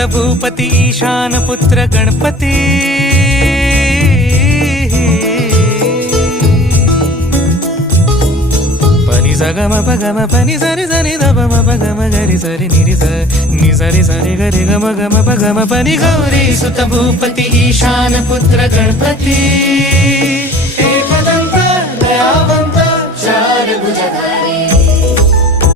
सुत भूपती ईशान पुत्र गणपती पनी सगम पगम पनी सरी सरी दबम पगम गरी सरी निरी नि सरी सरी गरी गम गम पगम पनी गौरी सुत भूपती ईशान पुत्र गणपती एकदंत दयावंत चार भुजधारी